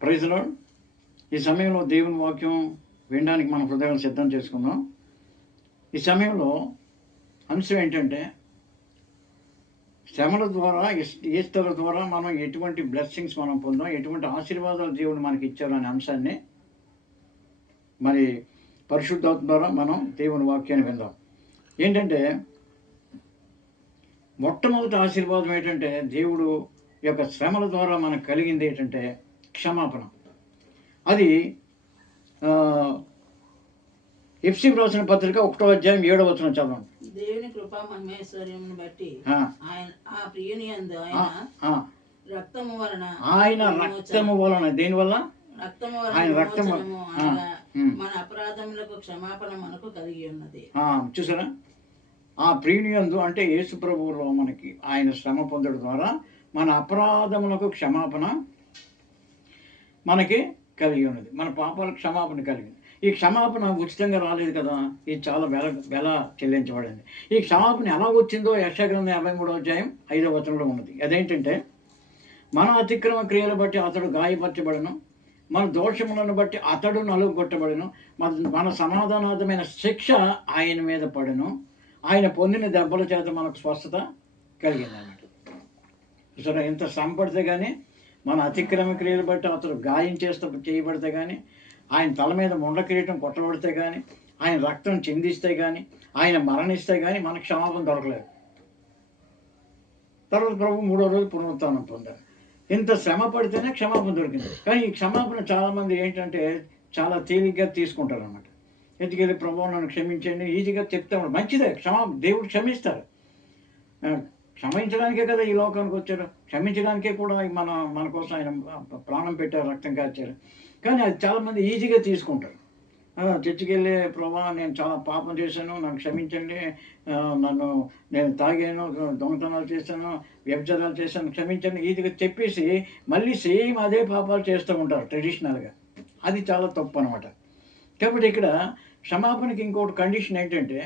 Praise lord. ఈ సమయంలో దేవుని వాక్యం వినడానికి మన హృదయాన్ని సిద్ధం చేసుకుందాం. ఈ సమయంలో అంశం ఏంటంటే, శ్రమల ద్వారా ఈస్టర్ ద్వారా మనం ఎటువంటి బ్లెస్సింగ్స్ మనం పొందాం, ఎటువంటి ఆశీర్వాదాలు దేవుడు మనకి ఇచ్చారు అనే అంశాన్ని మరి పరిశుద్ధాత్మ ద్వారా మనం దేవుని వాక్యాన్ని విందాం. ఏంటంటే, మొట్టమొదటి ఆశీర్వాదం ఏంటంటే, దేవుడు యొక్క శ్రమల ద్వారా మనకు కలిగింది ఏంటంటే క్షమాపణ. అది ఎఫ్సి రాసిన పత్రిక 1వ అధ్యాయం 7వ వచనం చదవండి. దేవుని కృపా మహేశ్వర్యమును బట్టి ఆ ప్రియుని యందు ఆయన రక్తము వలన దేనివల్ల ఆయన రక్తము మన అపరాధములకు క్షమాపణ మనకు కలిగి ఉన్నది. చూసారా, ఆ ప్రియుని యందు అంటే యేసు ప్రభువులో మనకి ఆయన శ్రమ పొందడం ద్వారా మన అపరాధములకు క్షమాపణ మనకి కలిగి ఉన్నది. మన పాపాలకు క్షమాపణ కలిగింది. ఈ క్షమాపణ ఉచితంగా రాలేదు కదా, ఇది చాలా వెల చెల్లించబడింది. ఈ క్షమాపణ ఎలా వచ్చిందో యెషయా గ్రంథం 53వ అధ్యాయం 5వ వచనంలో ఉన్నది. అదేంటంటే, మన అతిక్రమ క్రియలు బట్టి అతడు గాయపరచబడను, మన దోషములను బట్టి అతడు నలుగొట్టబడను, మన సమాధానార్థమైన శిక్ష ఆయన మీద పడను, ఆయన పొందిన దెబ్బల చేత మనకు స్వస్థత కలిగింది అన్నమాట. సరే, ఇంత శ్రమ పడితే కానీ, మన అతిక్రమ క్రియలు బట్టి అతడు గాయం చేయబడితే కానీ, ఆయన తల మీద ముండ కిరీటం కొట్టబడితే కానీ, ఆయన రక్తం చిందిస్తే కానీ, ఆయన మరణిస్తే కానీ మనకు క్షమాపణ దొరకలేదు. తర్వాత ప్రభు 3వ రోజు పునరుత్థానం పొందారు. ఇంత శ్రమ పడితేనే క్షమాపణ దొరికింది. కానీ ఈ క్షమాపణ చాలామంది ఏంటంటే చాలా తేలిగ్గా తీసుకుంటారు అన్నమాట. ఎందుకంటే ప్రభు నన్ను క్షమించండి ఈజీగా చెప్తాడు. మంచిదే, దేవుడు క్షమిస్తారు. క్షమించడానికే కదా ఈ లోకానికి వచ్చారు, క్షమించడానికే కూడా మన కోసం ఆయన ప్రాణం పెట్టారు, రక్తం కాచారు. కానీ అది చాలామంది ఈజీగా తీసుకుంటారు. చర్చికి వెళ్ళి, ప్రభా నేను చాలా పాపం చేశాను, నన్ను క్షమించండి, నేను తాగాను, దొంగతనాలు చేశాను, వ్యభిచారాలు చేశాను, క్షమించండి ఈజీగా చెప్పేసి మళ్ళీ సేమ్ అదే పాపాలు చేస్తూ ఉంటారు ట్రెడిషనల్గా. అది చాలా తప్పు అనమాట. కాబట్టి ఇక్కడ క్షమాపణకి ఇంకోటి కండిషన్ ఏంటంటే,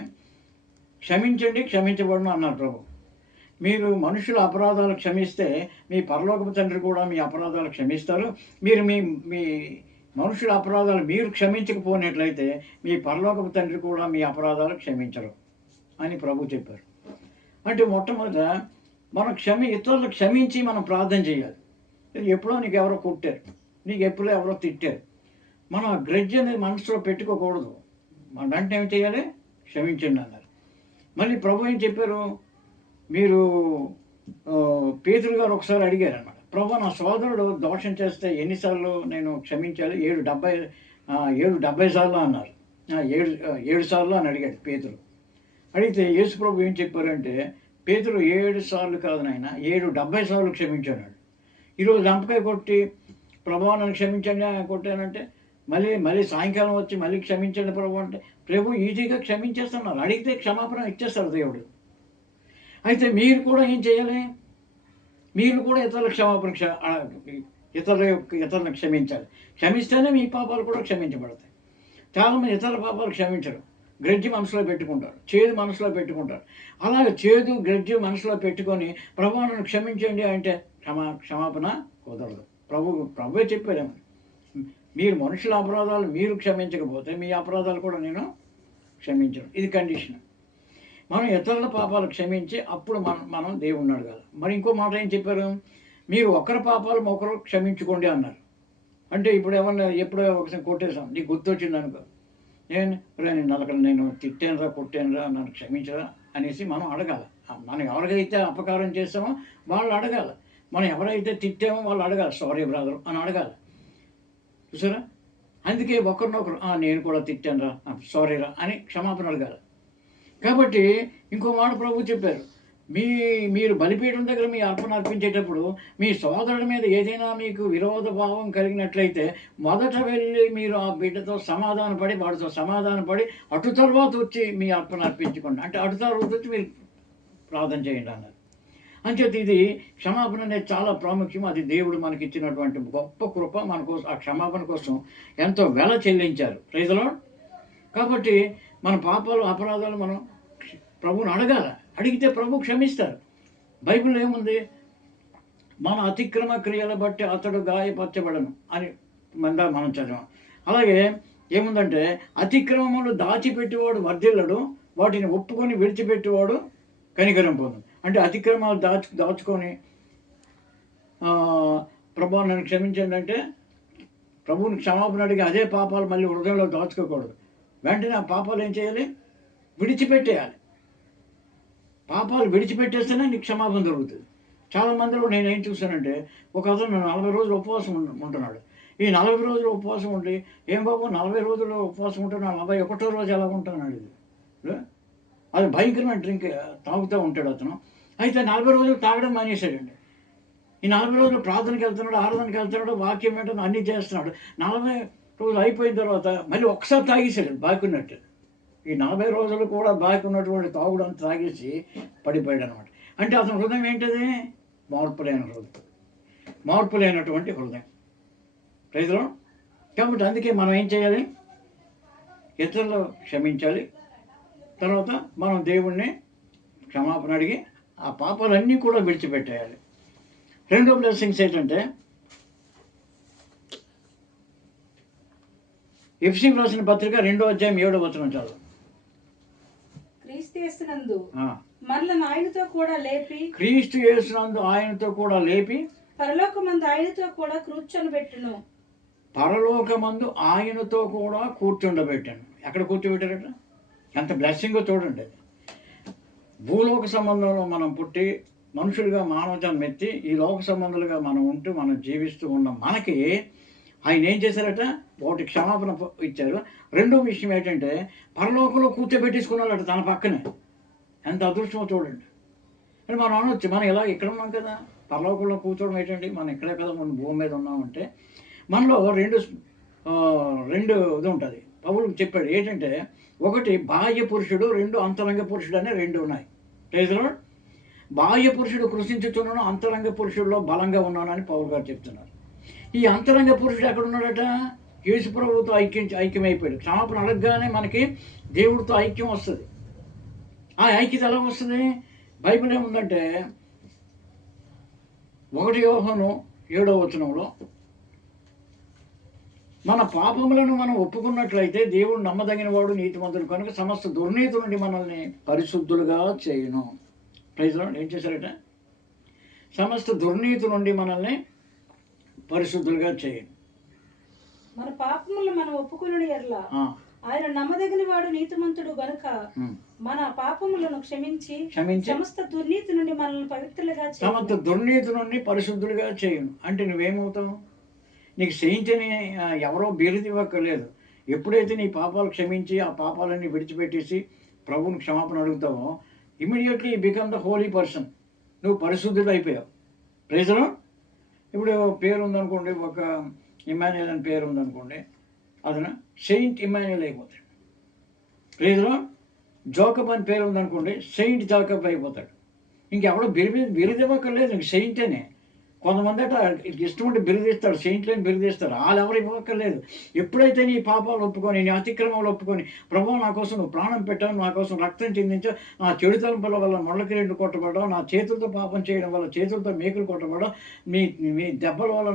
క్షమించండి క్షమించబడను అన్నారు ప్రభు. మీరు మనుషుల అపరాధాలు క్షమిస్తే మీ పరలోకపు తండ్రి కూడా మీ అపరాధాలు క్షమిస్తారు. మీరు మీ మనుషుల అపరాధాలు మీరు క్షమించకపోయినట్లయితే మీ పరలోకపు తండ్రి కూడా మీ అపరాధాలు క్షమించరు అని ప్రభు చెప్పారు. అంటే మొట్టమొదట మనం ఇతరులు క్షమించి మనం ప్రార్థన చేయాలి. ఎప్పుడో నీకు ఎవరో కొట్టారు, నీకు ఎప్పుడో ఎవరో తిట్టారు, మనం గ్రడ్జ్ అనేది మనసులో పెట్టుకోకూడదు. మన వెంటనే ఏం చేయాలి? క్షమించండి అన్నారు. మళ్ళీ ప్రభు ఏం చెప్పారు? మీరు పేతురు గారు ఒకసారి అడిగారు అన్నమాట, ప్రభు నా సోదరుడు దోషం చేస్తే ఎన్నిసార్లు నేను క్షమించాలి? 770 సార్లు అన్నారు. 7 సార్లు అని అడిగాడు పేతురు. అడిగితే యేసు ప్రభు ఏం చెప్పారంటే, పేతురు 7 సార్లు కాదు నాయన, 770 సార్లు క్షమించాడు. ఈరోజు దంపకాయ కొట్టి ప్రభు నన్ను క్షమించండి అని కొట్టానంటే మళ్ళీ సాయంకాలం వచ్చి మళ్ళీ క్షమించండి ప్రభు అంటే ప్రభు ఈజీగా క్షమించేస్తున్నారు. అడిగితే క్షమాపణ ఇచ్చేస్తారు దేవుడు. అయితే మీరు కూడా ఏం చేయాలి? మీరు కూడా ఇతరులను క్షమించాలి. క్షమిస్తేనే మీ పాపాలు కూడా క్షమించబడతాయి. చాలామంది ఇతరుల పాపాలు క్షమించరు, గ్రడ్జి మనసులో పెట్టుకుంటారు, చేదు మనసులో పెట్టుకుంటారు. అలాగే చేదు గ్రడ్జి మనసులో పెట్టుకొని ప్రభువును క్షమించండి అంటే క్షమాపణ కుదరదు. ప్రభువే చెప్పారేమని, మీరు మనుషుల అపరాధాలు మీరు క్షమించకపోతే మీ అపరాధాలు కూడా నేను క్షమించను. ఇది కండిషన్. మనం ఇతరుల పాపాలు క్షమించి అప్పుడు మనం దేవుణ్ణి అడగాలి. మరి ఇంకో మాట ఏం చెప్పారు? మీరు ఒకరి పాపాలు ఒకరు క్షమించుకోండి అన్నారు. అంటే ఇప్పుడు ఏమన్నా ఎప్పుడో ఒకసారి కొట్టేసాం, నీకు గుర్తొచ్చింది అనుకో, నేను తిట్టానురా కొట్టానురా నన్ను క్షమించరా అనేసి మనం అడగాలి. మనం ఎవరికైతే అపకారం చేస్తామో వాళ్ళు అడగాలి. మనం ఎవరైతే తిట్టామో వాళ్ళు అడగాలి, సారీ బ్రదర్ అని అడగాలి. చూసారా, అందుకే ఒకరినొకరు నేను కూడా తిట్టానురా, సారీరా అని క్షమాపణ అడగాలి. కాబట్టి ఇంకో మాట ప్రభు చెప్పారు, మీరు బలిపీఠం దగ్గర మీ అర్పణ అర్పించేటప్పుడు మీ సోదరుడి మీద ఏదైనా మీకు విరోధ భావం కలిగినట్లయితే మొదట వెళ్ళి మీరు ఆ బిడ్డతో వాడితో సమాధానపడి అటు తర్వాత వచ్చి మీ అర్పణ అర్పించుకోండి. అంటే అటు తర్వాత వచ్చి మీరు ప్రార్థన చేయండి అన్నారు. అంచేత ఇది క్షమాపణ అనేది చాలా ప్రాముఖ్యం. అది దేవుడు మనకి ఇచ్చినటువంటి గొప్ప కృప. మన కోసం ఆ క్షమాపణ కోసం ఎంతో వెల చెల్లించారు. Praise the Lord. కాబట్టి మన పాపాలు అపరాధాలు మనం ప్రభువుని అడగాలి. అడిగితే ప్రభు క్షమిస్తారు. బైబిల్లో ఏముంది? మన అతిక్రమ క్రియల బట్టి అతడు గాయపరచబడను అని మందా మనం చదివాం. అలాగే ఏముందంటే అతిక్రమములు దాచిపెట్టేవాడు వర్ధిల్లడు, వాటిని ఒప్పుకొని విడిచిపెట్టేవాడు కనికరం పొందు. అంటే అతిక్రమాలు దాచుకొని ప్రభువా నన్ను క్షమించండి అంటే ప్రభువుని క్షమాపణ అడిగి అదే పాపాలు మళ్ళీ హృదయంలో దాచుకోకూడదు. వెంటనే ఆ పాపాలు ఏం చేయాలి? విడిచిపెట్టేయాలి. పాపాలు విడిచిపెట్టేస్తేనే నీకు క్షమాపణ దొరుకుతుంది. చాలామందిలో నేను ఏం చూశానంటే, ఒక అతను 40 రోజులు ఉపవాసం ఉంటున్నాడు. ఈ 40 రోజులు ఉపవాసం ఉండి, ఏం బాబు 40 రోజులు ఉపవాసం ఉంటున్నాడు, 41వ రోజు ఎలా ఉంటున్నాడు ఇది? అది భయంకరమైన డ్రింక్ తాగుతూ ఉంటాడు అతను. అయితే 40 రోజులు తాగడం మానేశాడండి. ఈ 40 రోజులు ప్రార్థనకి వెళ్తున్నాడు, ఆరాధనకి వెళ్తున్నాడు, వాక్యం ఏంటో అన్నీ చేస్తున్నాడు. 40 రోజులు అయిపోయిన తర్వాత మళ్ళీ ఒక్కసారి తాగేశాడు బాకీ ఉన్నట్టు. ఈ 40 రోజులు కూడా బాకీ ఉన్నటువంటి తాగుడు అంతా తాగేసి పడిపోయాడు అనమాట. అంటే అతని హృదయం ఏంటిది? మార్పులేని హృదయం, మార్పులేనటువంటి హృదయం. రైతులు కాబట్టి అందుకే మనం ఏం చేయాలి? ఇతరులు క్షమించాలి. తర్వాత మనం దేవుణ్ణి క్షమాపణ అడిగి ఆ పాపాలన్నీ కూడా విడిచిపెట్టేయాలి. రెండో బ్లెస్సింగ్స్ ఏంటంటే, ఎఫెసీయులకు రాసిన పత్రిక 2వ అధ్యాయం 7వ వచనం చదువు. క్రీస్తు యేసునందు మనలను ఆయనతో కూడా లేపి, క్రీస్తు యేసునందు ఆయనతో కూడా లేపి, పరలోకమందు ఆయనతో కూడా కూర్చొనబెట్టును. పరలోకమందు ఆయనతో కూడా కూర్చుండబెట్టాను. ఎక్కడ కూర్చోబెట్టారట? ఎంత బ్లెస్సింగో చూడండి. అది భూలోక సంబంధంలో మనం పుట్టి మనుషులుగా మానవ జన్మ ఎత్తి ఈ లోక సంబంధాలుగా మనం ఉంటూ మనం జీవిస్తూ ఉన్న మనకి ఆయన ఏం చేశారట? ఒకటి క్షమాపణ ఇచ్చారు. రెండో విషయం ఏంటంటే పరలోకంలో కూర్చోబెట్టేసుకున్నారట తన పక్కనే. ఎంత అదృష్టమో చూడండి. అని మనం అనవచ్చు, మనం ఇలా ఇక్కడ ఉన్నాం కదా, పరలోకంలో కూర్చోవడం ఏంటండి, మనం ఇక్కడే కదా మనం భూమి మీద ఉన్నామంటే మనలో రెండు ఇది ఉంటుంది. పౌలు చెప్పాడు ఏంటంటే, ఒకటి బాహ్య పురుషుడు, రెండు అంతరంగ పురుషుడు అనే రెండు ఉన్నాయి. రైతులు బాహ్య పురుషుడు కృషించుతున్నాను, అంతరంగ పురుషుడిలో బలంగా ఉన్నానని పౌలు గారు చెప్తున్నారు. ఈ అంతరంగ పురుషుడు ఎక్కడ ఉన్నాడట? యేసు ప్రభువుతో ఐక్యమైపోయాడు. క్షమాపణ అడగగానే మనకి దేవుడితో ఐక్యం వస్తుంది. ఆ ఐక్యత ఎలా వస్తుంది? బైబిల్ ఏముందంటే 1 యోహాను 7వ వచనంలో, మన పాపములను మనం ఒప్పుకున్నట్లయితే దేవుడు నమ్మదగిన వాడు, నీతిమంతుడు కనుక సమస్త దుర్నీతి నుండి మనల్ని పరిశుద్ధులుగా చేయును. ప్రైజ్లో ఏం చేశారట? సమస్త దుర్నీతి నుండి మనల్ని పరిశుద్ధులుగా చేయను. మన పాపములు మనం ఒప్పుకుని ఎడల ఆయన నమ్మదగిన వాడు, నీతిమంతుడు గనుక మన పాపములను క్షమించి సమస్త దుర్నీతి నుండి మనల్ని పవిత్రులుగా చేయును. సమస్త దుర్నీతి నుండి పరిశుద్ధులుగా చేయను అంటే నువ్వేమవుతావు? నీకు చేయించని ఎవరో బిరుదు ఇవ్వక్కర్లేదు. ఎప్పుడైతే నీ పాపాలు క్షమించి ఆ పాపాలన్నీ విడిచిపెట్టేసి ప్రభువుని క్షమాపణ అడుగుతావో, immediately become the holy person. నువ్వు పరిశుద్ధుడు అయిపోయావు. ప్రైజ్లో ఇప్పుడు పేరు ఉందనుకోండి, ఒక ఇమాన్యుయల్ అని పేరు ఉందనుకోండి, అతను సెయింట్ ఇమాన్యుయల్ అయిపోతాడు. ప్రైజ్లో జోకబ్ అని పేరు ఉందనుకోండి, సెయింట్ జోకబ్ అయిపోతాడు. ఇంకెవడో బిరుదు ఇవ్వక్కర్లేదు, నీకు సెయింటేనే. కొంతమంది అట ఇష్టం ఉంటే బిరుదిస్తారు, సెయింట్లని బిరుదిస్తారు. వాళ్ళు ఎవరు ఇవ్వక్కర్లేదు. ఎప్పుడైతే నీ పాపాలు ఒప్పుకొని, నీ అతిక్రమాలు ఒప్పుకొని, ప్రభువా నా కోసం నువ్వు ప్రాణం పెట్టావు, నా కోసం రక్తం చిందించావు, నా చెడు తలంపుల వల్ల ముళ్ళకి రెండు కొట్టబడవు, నా చేతులతో పాపం చేయడం వల్ల చేతులతో మేకులు కొట్టబడవు, మీ దెబ్బల వల్ల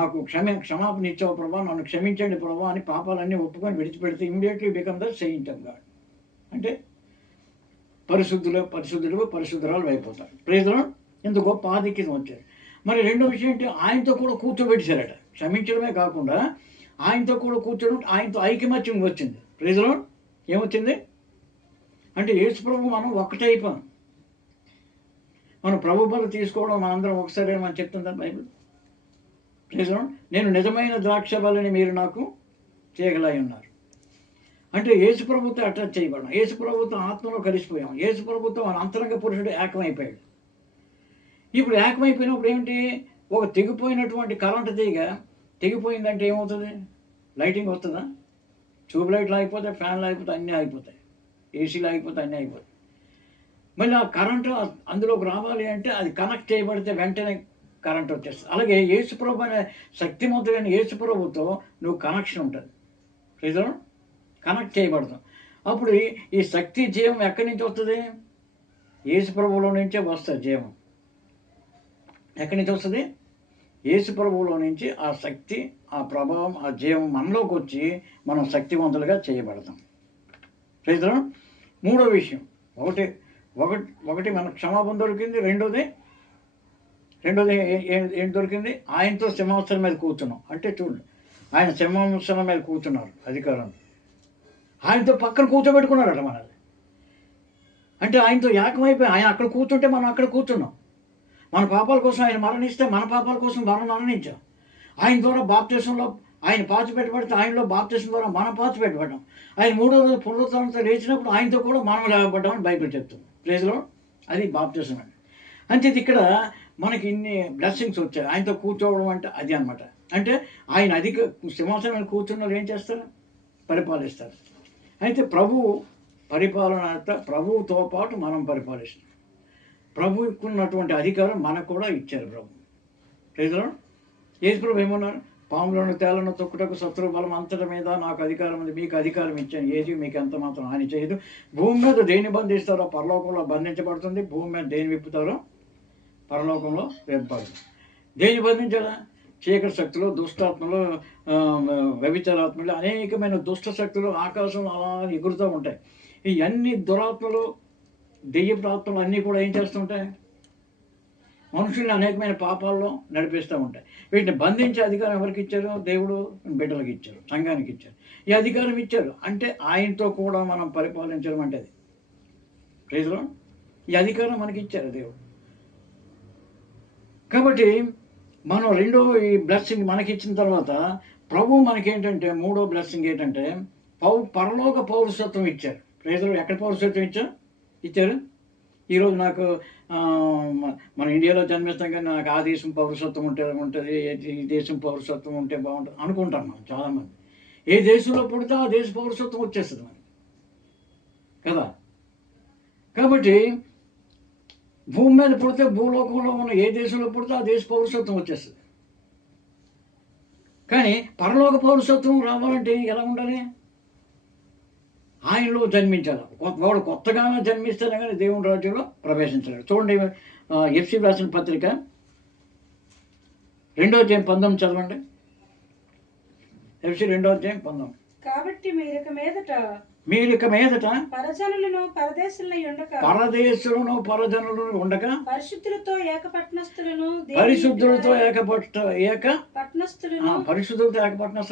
నాకు క్షమాపణ ఇచ్చావు ప్రభువా, నన్ను క్షమించండి ప్రభువా అని పాపాలన్నీ ఒప్పుకొని విడిచిపెడితే immediately become the Saint of God. అంటే పరిశుద్ధురాలు అయిపోతారు. ప్రైజ్లో ఇంత గొప్ప ఆధిక్యత వచ్చారు. మరి రెండో విషయం ఏంటి? ఆయనతో కూడా కూర్చోబెట్టారట. క్షమించడమే కాకుండా ఆయనతో కూడా కూర్చోడం, ఆయనతో ఐకమత్యం వచ్చింది. ప్రైజ్లో ఏమొచ్చింది అంటే యేసు ప్రభు మనం ఒక్కటే అయిపోయాం. మనం ప్రభు బలు తీసుకోవడం మనందరం ఒకసారి మనం చెప్తుందా బైబిల్? ప్రైజ్లో నేను నిజమైన ద్రాక్ష బలిని మీరు నాకు చేయగలై ఉన్నారు. అంటే యేసు ప్రభుతో అటాచ్ చేయబడడం, యేసు ప్రభుతో ఆత్మలో కలిసిపోయాం, యేసు ప్రభుతో మన అంతరంగ పురుషుడు ఏకమైపోయాడు. ఇప్పుడు ఏకమైపోయినప్పుడు ఏమిటి? ఒక తెగిపోయినటువంటి కరెంటు తీగ తెగిపోయిందంటే ఏమవుతుంది? లైటింగ్ వస్తుందా? ట్యూబ్ లైట్లు ఆగిపోతాయి, ఫ్యాన్లు ఆగిపోతాయి, అన్నీ ఆగిపోతాయి, ఏసీలు ఆగిపోతాయి, అన్నీ ఆగిపోతాయి. మళ్ళీ ఆ కరెంటు అందులోకి రావాలి అంటే అది కనెక్ట్ చేయబడితే వెంటనే కరెంట్ వచ్చేస్తుంది. అలాగే యేసుప్రభు అనే శక్తివంతుడైన యేసుప్రభుతో నువ్వు కనెక్షన్ ఉంటుంది. ఏదో కనెక్ట్ చేయబడతాం. అప్పుడు ఈ శక్తి జీవం ఎక్కడి నుంచి వస్తుంది? యేసుప్రభులో నుంచే వస్తుంది జీవం. ఎక్కడి నుంచి వస్తుంది? యేసు ప్రభువులో నుంచి ఆ శక్తి, ఆ ప్రభావం, ఆ జీవం మనలోకి వచ్చి మనం శక్తివంతులుగా చేయబడతాం. Praise the lord. మూడో విషయం, ఒకటి ఒకటి ఒకటి మనకు క్షమాపణ దొరికింది. రెండోది ఏం దొరికింది? ఆయనతో సింహాసనం మీద కూర్చున్నాం. అంటే చూడండి, ఆయన సింహాసనం మీద కూర్చున్నారు అధికారం, ఆయనతో పక్కన కూర్చోబెట్టుకున్నారట మనల్ని. అంటే ఆయనతో ఏకమైపోయి ఆయన అక్కడ కూర్చుంటే మనం అక్కడ కూర్చున్నాం. మన పాపాల కోసం ఆయన మరణిస్తే మన పాపాల కోసం మనం మరణించాం. ఆయన ద్వారా బాప్తిసంలో ఆయన పాతిపెట్టబడితే ఆయనలో బాప్తిసం ద్వారా మనం పాతిపెట్టబడ్డాం. ఆయన మూడో రోజు పునరుత్థానంతో లేచినప్పుడు ఆయనతో కూడా మనం లేవబడ్డామని బైబిల్ చెప్తుంది. Praise the Lord. అది బాప్తిసం అండి. అంటే ఇక్కడ మనకి ఇన్ని బ్లెస్సింగ్స్ వచ్చాయి. ఆయనతో కూర్చోవడం అంటే అది అనమాట. అంటే ఆయన అధిక సింహాసనం కూర్చున్న వాళ్ళు ఏం చేస్తారు? పరిపాలిస్తారు. అయితే పరిపాలన ప్రభువుతో పాటు మనం పరిపాలిస్తాం. ప్రభువుకు ఉన్నటువంటి అధికారం మనకు కూడా ఇచ్చారు ప్రభు. Praise the lord. యేసు ప్రభు ఏమన్నారు? పాములను తేలను తొక్కుటకు శత్రు బలం అంతటి మీద నాకు అధికారం ఉంది, మీకు అధికారం ఇచ్చాను, ఏది మీకు ఎంత మాత్రం హాని చేయదు. భూమి మీద దేన్ని బంధిస్తారో పరలోకంలో బంధించబడుతుంది, భూమి మీద దేని విప్పుతారో పరలోకంలో విప్పబడుతుంది. దేన్ని బంధించాలా? చీకటి శక్తులు, దుష్టాత్మలు, వ్యభిచారాత్మలు, అనేకమైన దుష్ట శక్తులు ఆకాశంలో అలా ఎగురుతూ ఉంటాయి. ఈ అన్ని దురాత్మలు, దెయ్యపు ఆత్మలు అన్నీ కూడా ఏం చేస్తుంటాయి? మనుషుల్ని అనేకమైన పాపాల్లో నడిపిస్తూ ఉంటాయి. వీటిని బంధించే అధికారం ఎవరికి ఇచ్చారు? దేవుడు బిడ్డలకు ఇచ్చారు, సంఘానికి ఇచ్చారు. ఈ అధికారం ఇచ్చారు అంటే ఆయనతో కూడా మనం పరిపాలించడం అంటే అది. Praise the Lord. ఈ అధికారం మనకి ఇచ్చారు దేవుడు. కాబట్టి మనం ఈ బ్లెస్సింగ్ మనకి ఇచ్చిన తర్వాత ప్రభు మనకేంటంటే మూడో బ్లెస్సింగ్ ఏంటంటే పరలోక పౌరసత్వం ఇచ్చారు. Praise the Lord. ఎక్కడ పౌరసత్వం ఇచ్చారు? ఈరోజు నాకు మన ఇండియాలో జన్మిస్తాం కానీ నాకు ఆ దేశం పౌరసత్వం ఉంటుంది, ఈ దేశం పౌరసత్వం ఉంటే బాగుంటుంది అనుకుంటాం మనం చాలామంది. ఏ దేశంలో పుడితే ఆ దేశ పౌరసత్వం వచ్చేస్తుంది మనకి కదా. కాబట్టి భూమి మీద పుడితే భూలోకంలో ఉన్న ఏ దేశంలో పుడితే ఆ దేశ పౌరసత్వం వచ్చేస్తుంది. కానీ పరలోక పౌరసత్వం రావాలంటే ఎలా ఉండాలి? ఆయనలో జన్మించాలి. వాడు కొత్తగా జన్మిస్తేనే కానీ దేవుని రాజ్యంలో ప్రవేశించలేడు. చూడండి, ఎఫ్సి రాసిన పత్రిక 2:19 చదవండి. ఎఫ్సి 2:19. కాబట్టి మీరు ఇక మీదట పరజనులను పరజనులను ఉండక పరిశుద్ధులతో ఏకపట్నస్తులు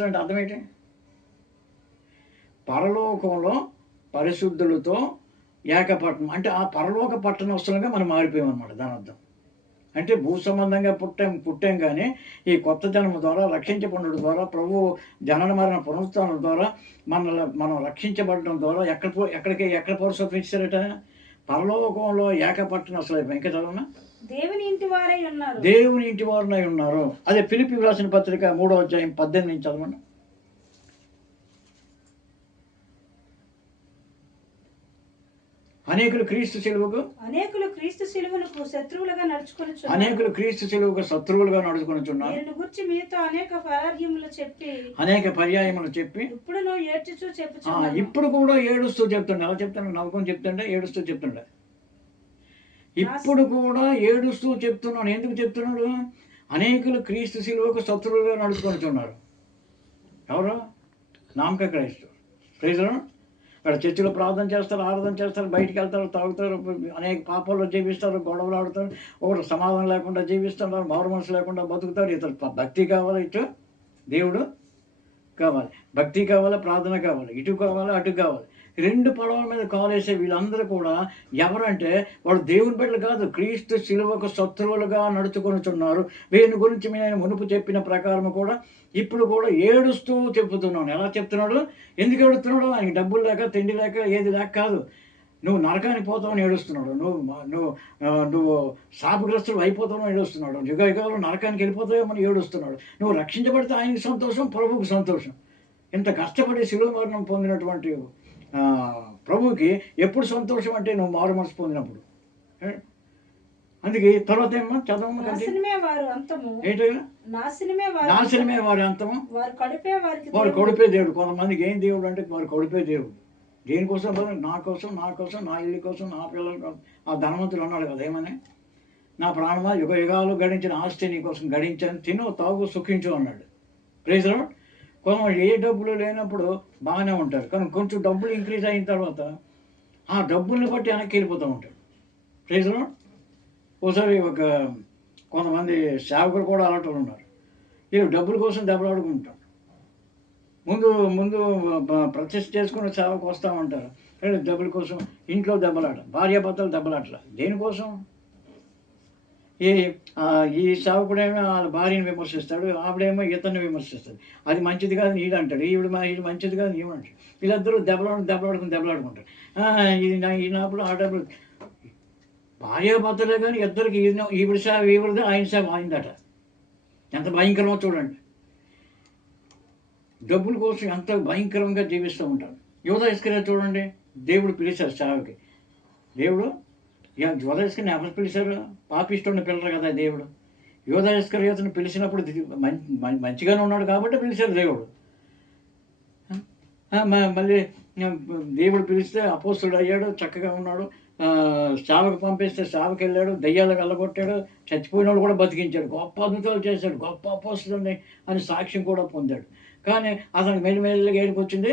అంటే అర్థం ఏంటి? పరలోకంలో పరిశుద్ధులతో ఏకపట్నం అంటే ఆ పరలోక పట్టణస్తులుగా మనం మారిపోయాం అన్నమాట. దాని అర్థం అంటే భూ సంబంధంగా పుట్టాం కానీ ఈ కొత్త జన్మ ద్వారా రక్షించబడడం ద్వారా ప్రభు జనన మరణ పునరుత్థానం ద్వారా మనం రక్షించబడడం ద్వారా ఎక్కడ పౌరసత్వం ఇచ్చారట? పరలోకంలో ఏకపట్టణస్తులు అయిపోయి. ఇంకా చదవనా? దేవుని ఇంటి వారునై ఉన్నారు. అదే ఫిలిప్పీ రాసిన పత్రిక 3:18 చదవండి. అనేకులు క్రీస్తు శిలువకు శత్రువులుగా నడుచుకొనుచున్నారు. అనేక పర్యాయములు చెప్పి ఇప్పుడు కూడా ఏడుస్తూ చెప్తుండే. ఎలా చెప్తాను? నవ్వుకొని చెప్తుండే, ఏడుస్తూ చెప్తుండే. ఇప్పుడు కూడా ఏడుస్తూ చెప్తున్నాను. ఎందుకు చెప్తున్నాడు? అనేకులు క్రీస్తు శిలువకు శత్రువులుగా నడుచుకొనుచున్నారు. ఎవరు? నామక క్రైస్తవులు. Praise the Lord. అక్కడ చర్చిలో ప్రార్థన చేస్తారు, ఆరాధన చేస్తారు, బయటికి వెళ్తారు, తాగుతారు, అనేక పాపాల్లో జీవిస్తారు, గొడవలు ఆడుతారు, ఒకటి సమాధానం లేకుండా జీవిస్తున్నారు, మారు మనసు లేకుండా బతుకుతారు. ఇతరు భక్తి కావాలి, ఇటు దేవుడు కావాలి, భక్తి కావాలి, ప్రార్థన కావాలి, ఇటు కావాలి, అటు కావాలి. రెండు పడవల మీద కాలేసే వీళ్ళందరూ కూడా ఎవరంటే వాడు దేవుని బిడ్డలు కాదు, క్రీస్తు శిలువకు శత్రువులుగా నడుచుకొనుచున్నారు. వీని గురించి నేను మునుపు చెప్పిన ప్రకారం కూడా ఇప్పుడు కూడా ఏడుస్తూ చెప్తున్నాను. ఎలా చెప్తున్నాడు? ఎందుకు ఏడుస్తున్నాడు? ఆయనకి డబ్బులు లేక, తిండి లేక, ఏది లేక కాదు. నువ్వు నరకానికి పోతావని ఏడుస్తున్నాడు, నువ్వు శాపగ్రస్తుడు అయిపోతావని ఏడుస్తున్నాడు, యుగాలు నరకానికి వెళ్ళిపోతావేమని ఏడుస్తున్నాడు. నువ్వు రక్షించబడితే ఆయనకి సంతోషం, ప్రభువుకి సంతోషం. ఇంత కష్టపడి శిలువ మరణం పొందినటువంటి ప్రభువుకి ఎప్పుడు సంతోషం అంటే నువ్వు మారు మనసు పొందినప్పుడు. అందుకే తర్వాత ఏమో చదవము, నాశనమే వారి అంతము, వారు కడుపే దేవుడు. కొంతమందికి ఏం దేవుడు అంటే వారు కడుపే దేవుడు. దేనికోసం? నా కోసం, నా ఇల్లు కోసం, నా పిల్లల కోసం. ఆ ధనవంతులు అన్నాడు కదా, ఏమని? నా ప్రాణమా యుగ యుగాలు గడించిన ఆస్తి నీ కోసం గడించాను, తిను తాగు సుఖించు అన్నాడు. Praise Lord. కొంచెం ఏ డబ్బులు లేనప్పుడు బాగానే ఉంటారు, కానీ కొంచెం డబ్బులు ఇంక్రీజ్ అయిన తర్వాత ఆ డబ్బుల్ని బట్టి వెనక్కి వెళ్ళిపోతూ ఉంటారు. Praise Lord. ఒకసారి కొంతమంది సేవకులు కూడా అలాంటి ఉన్నారు. వీళ్ళు డబ్బుల కోసం దెబ్బలాడుకుంటారు. ముందు ముందు ప్రతిష్ఠ చేసుకుని సేవకు వస్తామంటారు, కానీ డబ్బుల కోసం ఇంట్లో దెబ్బలాట, భార్యాభర్తలు దెబ్బలాటల. దేనికోసం? ఈ సేవకుడేమో వాళ్ళ భార్యను విమర్శిస్తాడు, ఆవిడేమో ఇతన్ని విమర్శిస్తాడు. అది మంచిది కాదు ఈడు అంటాడు, ఇది మంచిది కాదు ఏమంటాడు. వీళ్ళిద్దరూ దెబ్బలాడుకుంటారు. ఈ నాప్పుడు ఆ డబ్బులు భార్యాభర్తలే కానీ ఇద్దరికి ఈవిడ సేవ ఈవిడది, ఆయన సేవ ఆయనదట. ఎంత భయంకరమో చూడండి. డబ్బుల కోసం ఎంత భయంకరంగా జీవిస్తూ ఉంటారు. యోధా ఇస్కరియోతు చూడండి, దేవుడు పిలిచారు సేవకి. దేవుడు యోధా ఇస్కరియోతుని ఎవరు పిలిచారు? పాపిష్టుడిని పిల్లరు కదా దేవుడు. యోధా ఇస్కరియోతుని పిలిచినప్పుడు మంచిగానే ఉన్నాడు కాబట్టి పిలిచారు దేవుడు. మళ్ళీ దేవుడు పిలిస్తే అపోస్తుడు అయ్యాడు, చక్కగా ఉన్నాడు. సేవకు పంపిస్తే సేవకి వెళ్ళాడు, దయ్యాలకు వెళ్ళగొట్టాడు, చచ్చిపోయిన వాళ్ళు కూడా బతికించాడు, గొప్ప అద్భుతాలు చేశాడు, గొప్ప అపోస్తులని అని సాక్ష్యం కూడా పొందాడు. కానీ అతనికి మెల్లిమెల్లిగా ఏడుకొచ్చింది,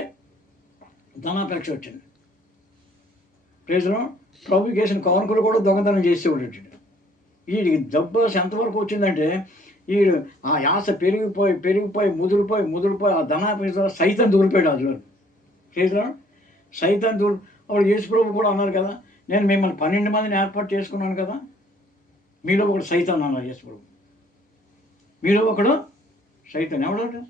ధనాపేక్ష వచ్చింది. ప్రేజలో ప్రభుకి వేసిన కానుకలు కూడా దొంగతనం చేసేవాడు. వీడికి డబ్బు ఎంతవరకు వచ్చిందంటే వీడు ఆ యాస పెరిగిపోయి ముదిరిపోయి ఆ ధనాపేక్ష సైతం దూరిపోయాడు. అందులో ప్రేజలో సైతం అప్పుడు యేసు ప్రభు కూడా అన్నారు కదా, నేను మిమ్మల్ని 12 మందిని ఏర్పాటు చేసుకున్నాను కదా, మీలో ఒకడు సైతాన్ అన్నారు యేసు ప్రభు. మీలో ఒకడు సైతాన్. ఎవడు?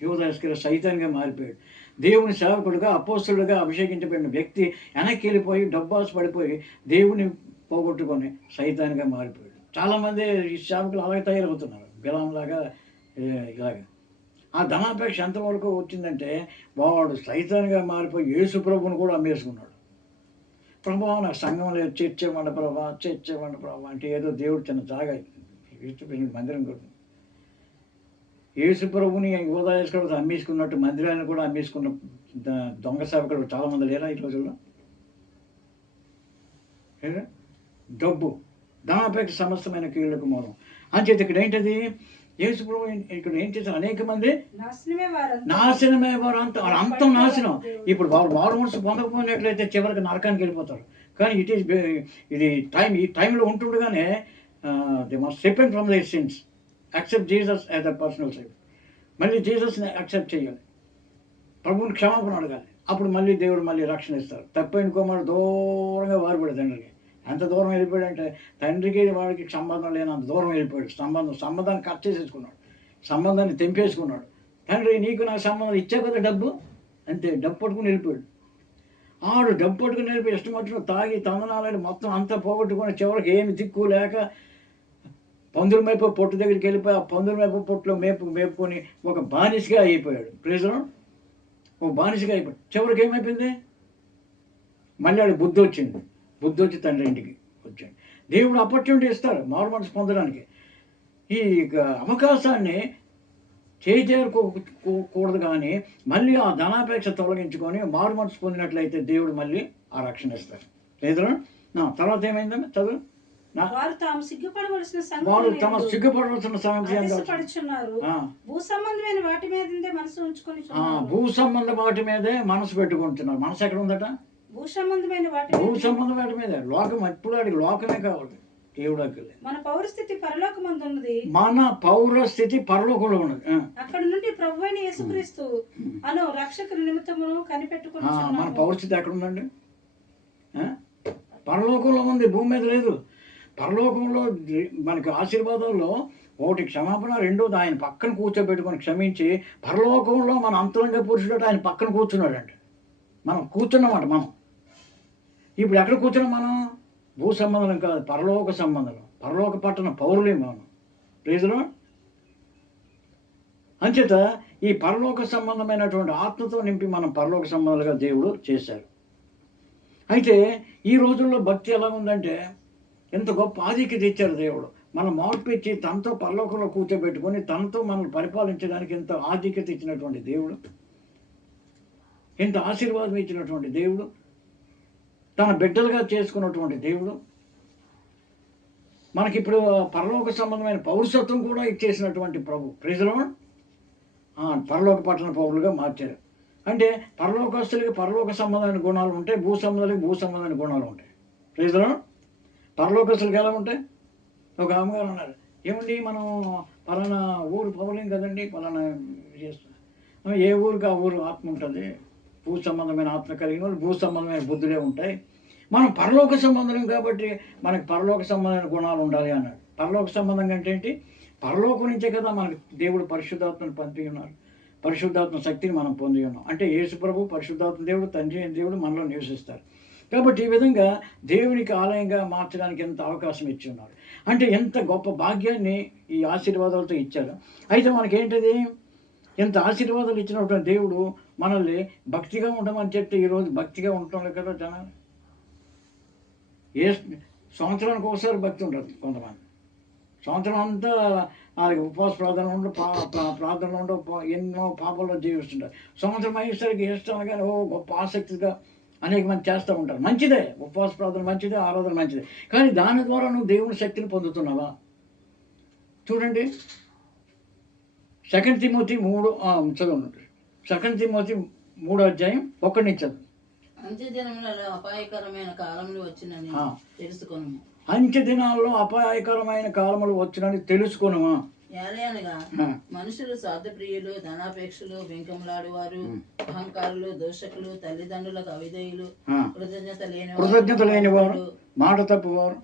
యోధా ఇస్కరియోతు సైతాన్గా మారిపోయాడు. దేవుని సేవకుడుగా అపోస్తులుగా అభిషేకించబడిన వ్యక్తి వెనక్కి వెళ్ళిపోయి డబ్బాస్ పడిపోయి దేవుని పోగొట్టుకొని సైతాన్గా మారిపోయాడు. చాలామంది ఈ సేవకులు అలాగే తయారవుతున్నారు, బిలాంలాగా ఇలాగ. ఆ ధనాపేక్ష ఎంతవరకు వచ్చిందంటే వాడు సైతాన్గా మారిపోయి యేసు ప్రభువును కూడా అమ్మేసుకున్నాడు. ప్రభావ నాకు సంఘం లేదు, చర్చేవండి ప్రభావ అంటే ఏదో దేవుడు చిన్న జాగా మందిరం కూడా. యేసు ప్రభుని యోధా ఇస్కరియోతు అమ్మేసుకున్నట్టు మందిరాన్ని కూడా అమ్మేసుకున్న దొంగ సేవకుడు చాలామంది లేరా ఈ రోజుల్లో? డబ్బు ధనాపేక్ష సమస్తమైన కీళ్ళకు మూలం. అంచేత ఇక్కడ ఏంటది? యేసు ప్రభు ఇక్కడ ఏం చేశారు? అనేక మంది నాశనమే వారు, అంతం నాశనం. ఇప్పుడు వారు మారు మనసు పొందకపోయినట్లయితే చివరికి నరకానికి వెళ్ళిపోతారు. కానీ ఇది ఈ టైంలో ఉంటుండగానే they must repent from their sins, accept Jesus as a personal saviour. మళ్ళీ జీసస్ని యాక్సెప్ట్ చేయాలి, ప్రభువుని క్షమాపణ అడగాలి. అప్పుడు మళ్ళీ దేవుడు మళ్ళీ రక్షణ ఇస్తారు. తప్పైన కుమారుడు దూరంగా వారిపోయాడు తండ్రికి. ఎంత దూరం వెళ్ళిపోయాడంటే తండ్రికి వాడికి సంబంధం లేనంత దూరం వెళ్ళిపోయాడు. సంబంధాన్ని కట్ చేసేసుకున్నాడు, సంబంధాన్ని తెంపేసుకున్నాడు. తండ్రి నీకు నాకు సంబంధం ఇచ్చా కదా డబ్బు, అంతే. డబ్బు పట్టుకుని వెళ్ళిపోయాడు. డబ్బు పట్టుకుని వెళ్ళిపోయి ఇష్టం వచ్చిన తాగి తందనాలని మొత్తం అంతా పోగొట్టుకొని చివరికి ఏమి దిక్కు లేక పందుల మేపు పొట్టు దగ్గరికి వెళ్ళిపోయి ఆ పందుల మేపు పొట్టులో మేపుకొని ఒక బానిసగా అయిపోయాడు. ప్రేజలో ఒక బానిసగా అయిపోయాడు. చివరికి ఏమైపోయింది? మళ్ళీ ఆడికి బుద్ధి వచ్చి తండ్రి ఇంటికి వచ్చాడు. దేవుడు ఆపర్చునిటీ ఇస్తాడు మారు మనసు పొందడానికి. ఈ అవకాశాన్ని చేరుకోకూడదు. కానీ మళ్ళీ ఆ ధనాపేక్ష తొలగించుకొని మారు మనసు పొందినట్లయితే దేవుడు మళ్ళీ ఆ రక్షణ ఇస్తారు. లేదు తర్వాత ఏమైందమ్మా చదువు. వారు తమ సిగ్గుపడవలసిన భూ సంబంధమైన వాటి మీదే మనసు పెట్టుకుంటున్నారు. మనసు ఎక్కడ ఉందట? భూ సంబంధమైన వాటి మీద. లోకం ఎప్పుడు అడిగి లోకమే కావాలి, దేవుడు అక్కర్లేదు. మన పౌరస్థితి పరలోకంలో ఉన్నది. అక్కడ నుండి ప్రభువైన యేసుక్రీస్తు అను రక్షకుని నిమిత్తమును కనిపెట్టుకున్నాము. మన పౌరస్థితి ఎక్కడ ఉందండి? పరలోకంలో ఉంది, భూమి మీద లేదు. పరలోకంలో మనకి ఆశీర్వాదంలో ఒకటి క్షమాపణ, రెండోది ఆయన పక్కన కూర్చోబెట్టుకొని క్షమించి పరలోకంలో మన అంతరంగ పురుషుడు ఆయన పక్కన కూర్చున్నాడండి. మనం కూర్చున్నామాట. మనం ఇప్పుడు ఎక్కడ కూర్చున్నాం? మనం భూ సంబంధం కాదు, పరలోక సంబంధం, పరలోక పట్టణ పౌరులే మనం. ప్రేజలో అంచేత ఈ పరలోక సంబంధమైనటువంటి ఆత్మతో నింపి మనం పరలోక సంబంధాలుగా దేవుడు చేశారు. అయితే ఈ రోజుల్లో భక్తి ఎలా ఉందంటే ఎంత గొప్ప ఆధిక్యత ఇచ్చారు దేవుడు. మనం మార్పిచ్చి తనతో పరలోకంలో కూర్చోబెట్టుకొని తనతో మనల్ని పరిపాలించడానికి ఎంత ఆధిక్యత ఇచ్చినటువంటి దేవుడు, ఎంత ఆశీర్వాదం ఇచ్చినటువంటి దేవుడు, తన బిడ్డలుగా చేసుకున్నటువంటి దేవుడు. మనకిప్పుడు పరలోక సంబంధమైన పౌరసత్వం కూడా ఇచ్చేసినటువంటి ప్రభు. ప్రజలు పరలోక పట్టణ పౌరులుగా మార్చారు. అంటే పరలోకస్తులకి పరలోక సంబంధమైన గుణాలు ఉంటాయి, భూ సంబంధాలకి భూ సంబంధమైన గుణాలు ఉంటాయి. ప్రజలు పరలోకస్తులకి ఎలా ఉంటాయి? ఒక అమ్మగారు అన్నారు, ఏమండి మనం పలానా ఊరు పౌరులేం కదండి, పలానా చేస్తాం. ఏ ఊరికి ఆ ఊరు ఆత్మ ఉంటుంది, భూ సంబంధమైన ఆత్మ కలిగిన వాళ్ళు భూ సంబంధమైన బుద్ధులే ఉంటాయి. మనం పరలోక సంబంధం కాబట్టి మనకి పరలోక సంబంధమైన గుణాలు ఉండాలి అన్నాడు. పరలోక సంబంధం అంటే ఏంటి? పరలోకం నుంచే కదా మనకు దేవుడు పరిశుద్ధాత్మను పంపి ఉన్నారు, పరిశుద్ధాత్మ శక్తిని మనం పొంది ఉన్నాం. అంటే యేసు ప్రభు పరిశుద్ధాత్మ దేవుడు, తండ్రి అయిన దేవుడు మనలో నివసిస్తారు. కాబట్టి ఈ విధంగా దేవునికి ఆలయంగా మార్చడానికి ఎంత అవకాశం ఇచ్చి ఉన్నారు అంటే ఎంత గొప్ప భాగ్యాన్ని ఈ ఆశీర్వాదాలతో ఇచ్చారు. అయితే మనకేంటిది, ఎంత ఆశీర్వాదాలు ఇచ్చినటువంటి దేవుడు మనల్ని భక్తిగా ఉండమని చెప్తే ఈరోజు భక్తిగా ఉండటం లేదు కదా జనాలు. ఏ సంవత్సరానికి ఒకసారి భక్తి ఉండదు కొంతమంది, సంవత్సరం అంతా వాళ్ళకి ఉపవాస ప్రార్థన ఉండవు, ప్రార్థనలు ఉండవు, ఎన్నో పాపంలో జీవిస్తుంటారు. సంవత్సరం అయ్యేసరికి ఇష్టం కానీ గొప్ప ఆసక్తిగా అనేక మంది చేస్తూ ఉంటారు. మంచిదే, ఉపవాస ప్రార్థన మంచిదే, ఆరాధన మంచిదే. కానీ దాని ద్వారా నువ్వు దేవుని శక్తిని పొందుతున్నావా? చూడండి 2 తిమోతి 3 చదవండి. 2 తిమోతి 3:1 చదువు. అంత్య దినములలో అపాయకరమైన కాలములు వచ్చినని తెలుసుకొను. అంత్య దినాల్లో అపాయకరమైన కాలములు వచ్చినని తెలుసుకొనుమా? ఏలయనగా మనుషులు స్వార్థప్రియులు, ధనాపేక్షలు, వెంకములాడువారు, అహంకారులు, దోషకులు, తల్లిదండ్రులకు అవిధేయులు, కృతజ్ఞత లేనివారు, మాట తప్పువారు,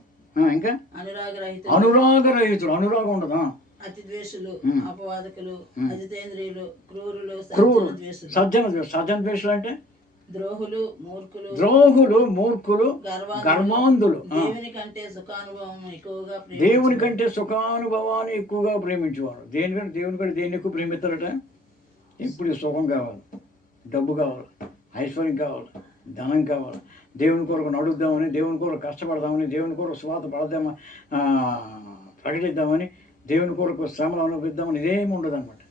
ఇంకా అనురాగరహితులు. అనురాగం ఉండదా? అతి ద్వేషులు, అపవాదకులు, అజితేంద్రియులు, క్రూరులు, సజ్జన ద్వేషులు అంటే ద్రోహులు, మూర్ఖులు, గర్వాంధులు, దేవుని కంటే సుఖానుభవాన్ని ఎక్కువగా ప్రేమించేవాడు. దేవుని కంటే దేన్ని ఎక్కువ ప్రేమిస్తారట? ఇప్పుడు సుఖం కావాలి, డబ్బు కావాలి, ఐశ్వర్యం కావాలి, ధనం కావాలి, దేవుని కొరకు నడుద్దామని, దేవుని కొరకు కష్టపడదామని, దేవుని కొరకు స్వాత ప్రకటిద్దామని, దేవుని కొరకు శ్రమలు అనుభవిద్దామని ఇదేమి ఉండదు అనమాట.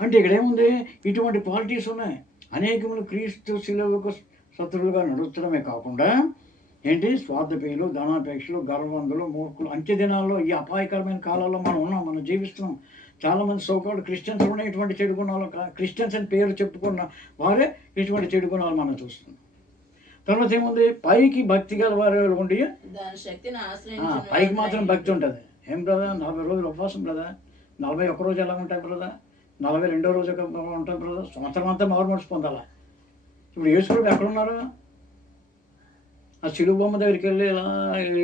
అంటే ఇక్కడ ఏముంది, ఇటువంటి క్వాలిటీస్ ఉన్నాయి. అనేకములు క్రీస్తు శిలువకు శత్రువులుగా నడుచడమే కాకుండా ఏంటి, స్వార్థప్రియులు, ధనాపేక్షలు, గర్వంధులు, మూర్ఖులు. అంత్య దినాల్లో ఈ అపాయకరమైన కాలాల్లో మనం ఉన్నాం, మనం జీవిస్తున్నాం. చాలామంది సోకాల్డ్ క్రిస్టియన్స్ కూడా ఇటువంటి చెడు గుణాలు, క్రిస్టియన్స్ అని పేరు చెప్పుకున్న వారే ఇటువంటి చెడు గుణాలు మనం చూస్తున్నాం. తర్వాత ఏముంది, పైకి భక్తి గల వారు ఉండి పైకి మాత్రం భక్తి ఉంటుంది. ఏం బ్రదా 40 రోజులు ఉపవాసం బ్రదా, 41 రోజు ఎలా ఉంటాయి బ్రదా, 42వ రోజు ఉంటాయి బ్రదా, సంవత్సరం అంతా మారుమనిసి పొందాలా. ఇప్పుడు యేసుప్రభు ఎక్కడున్నారు? ఆ శిలువ బొమ్మ దగ్గరికి వెళ్ళి ఇలా